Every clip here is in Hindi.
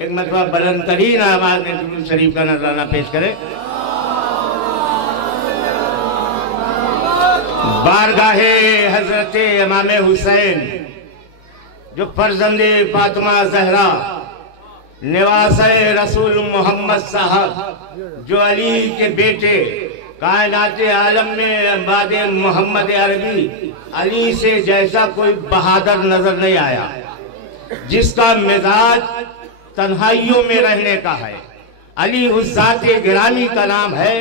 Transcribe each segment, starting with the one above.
एक मरतबा बुलंद तरीन आवाज में दुरूद शरीफ का नजराना पेश करें। बारगाहे हजरत इमाम हुसैन जो फर्जंदे फातिमा जहरा निवासे रसूल मोहम्मद साहब जो अली के बेटे कायनात आलम में बाद मोहम्मद अरबी अली से जैसा कोई बहादुर नजर नहीं आया, जिसका मिजाज तन्हाइयों में रहने का है। अली उस ज़ात-ए गिरामी का नाम है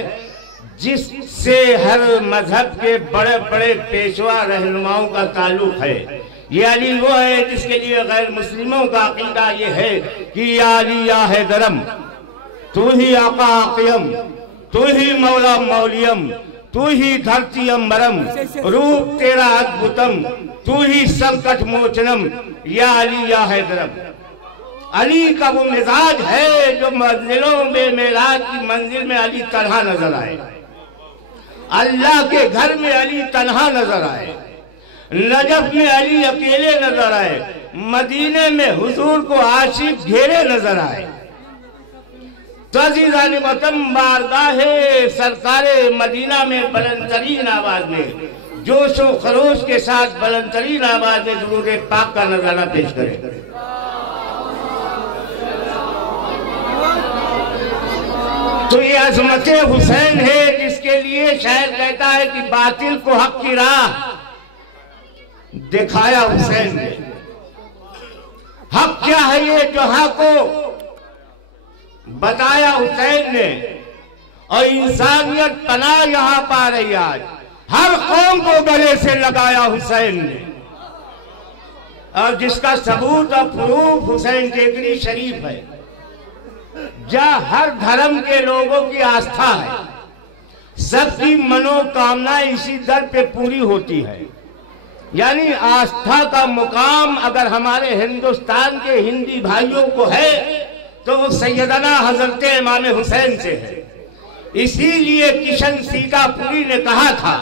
जिससे हर मजहब के बड़े बड़े पेशवा रहनुमाओं का ताल्लुक है। ये अली वो है जिसके लिए गैर मुस्लिमों का अकीदा ये है कि या अली या हैदरम, तू ही आका आक़ियम, तू ही मौला मौलियम, तू ही धरती अम्बरम, रूप तेरा अद्भुतम, तू ही संकट मोचनम, या अली या हैदरम। अली का वो मिजाज है जो मंजिलों में मेराज की मंजिल में अली तन्हा नजर आए, अल्लाह के घर में अली तन्हा नजर आए, नजफ में अली अकेले नजर आए, मदीने में हुजूर को आशिक घेरे नजर आए। तज़ीज़ान वतन बारगाहे सरकारे मदीना में बुलंदतरीन आवाज में जोश व खरोश के साथ बुलंदतरीन आवाज में दुरूद पाक का नजराना पेश करें। तो ये अज़मत हुसैन है जिसके लिए शायर कहता है कि बातिल को हक की राह दिखाया हुसैन ने। हक क्या है ये जो हक को बताया हुसैन ने, और इंसानियत पनाह यहां पा रही आज, हर कौम को गले से लगाया हुसैन ने। और जिसका सबूत और प्रूफ हुसैन टेकरी शरीफ है, जहां हर धर्म के लोगों की आस्था है, सबकी मनोकामना इसी दर पे पूरी होती है। यानी आस्था का मुकाम अगर हमारे हिंदुस्तान के हिंदी भाइयों को है तो वो सैयदना हजरत इमाम हुसैन से है। इसीलिए किशन सीतापुरी ने कहा था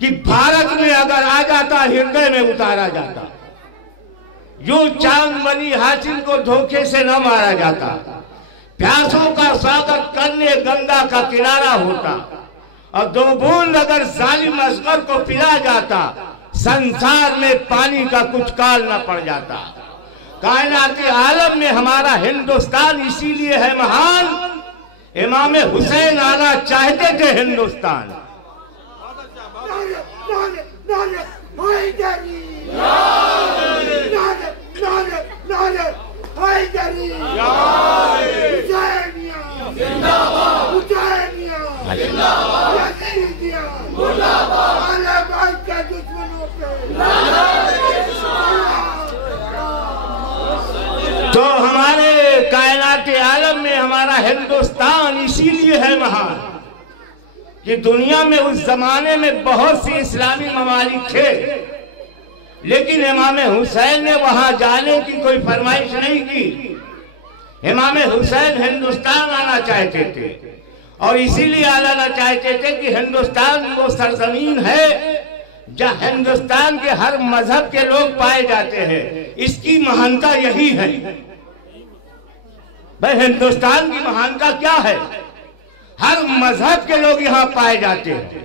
कि भारत में अगर आ जाता हृदय में उतारा जाता, यूं चांदमणि हासिल को धोखे से न मारा जाता, प्यासों का स्वागत करने गंगा का किनारा होता, और दो बूंद अगर जालिम असगर को पिला जाता, संसार में पानी का कुछ काल न पड़ जाता। कायनात आलम में हमारा हिंदुस्तान इसीलिए है महान, इमाम हुसैन आना चाहते थे हिंदुस्तान। तो हमारे कायनात आलम में हमारा हिंदुस्तान इसीलिए है महान कि दुनिया में उस जमाने में बहुत से इस्लामी ममालिक थे, लेकिन इमाम हुसैन ने वहां जाने की कोई फरमाइश नहीं की। इमाम हुसैन हिंदुस्तान आना चाहते थे, और इसीलिए आना चाहते थे कि हिंदुस्तान वो सरजमीन है जहाँ हिंदुस्तान के हर मजहब के लोग पाए जाते हैं। इसकी महानता यही है। भाई हिंदुस्तान की महानता क्या है? हर मजहब के लोग यहाँ पाए जाते हैं।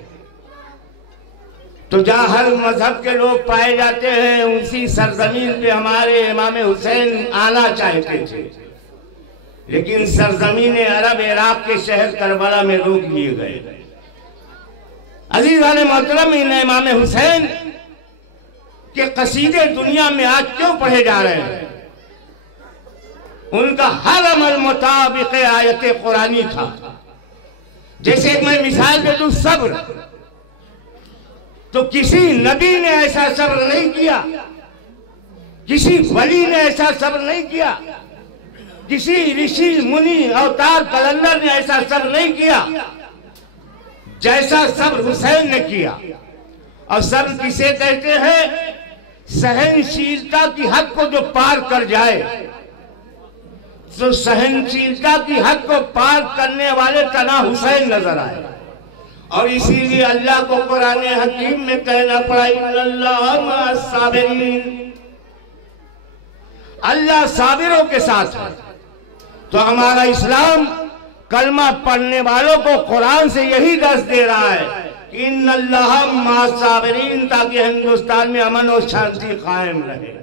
तो जहाँ हर मजहब के लोग पाए जाते हैं उसी सरजमीन पे हमारे इमाम हुसैन आना चाहते थे, लेकिन सरजमीन अरब इराक के शहर करबला में रोक दिए गए। अजीज़ान मोहतरम, इन इमाम हुसैन के कसीदे दुनिया में आज क्यों पढ़े जा रहे हैं? उनका हर अमल मुताबिक आयत कुरानी था। जैसे एक मैं मिसाल दे दूं, सब्र, तो किसी नबी ने ऐसा सब्र नहीं किया, किसी वली ने ऐसा सब्र नहीं किया, किसी ऋषि मुनि अवतार कलंदर ने ऐसा सब्र नहीं किया जैसा सब्र हुसैन ने किया। और सब्र किसे कहते हैं? सहनशीलता की हद को जो पार कर जाए, तो सहनशीलता की हद को पार करने वाले तना हुसैन नजर आए। और इसीलिए अल्लाह को कुरान हकीम में कहना पड़ा, इन्नल्लाह मअस साबिरीन, अल्लाह साबिरों के साथ है। तो हमारा इस्लाम कलमा पढ़ने वालों को कुरान से यही दर्ज दे रहा है कि इन्नल्लाह मा साबिरीन, ताकि हिंदुस्तान में अमन और शांति कायम रहे।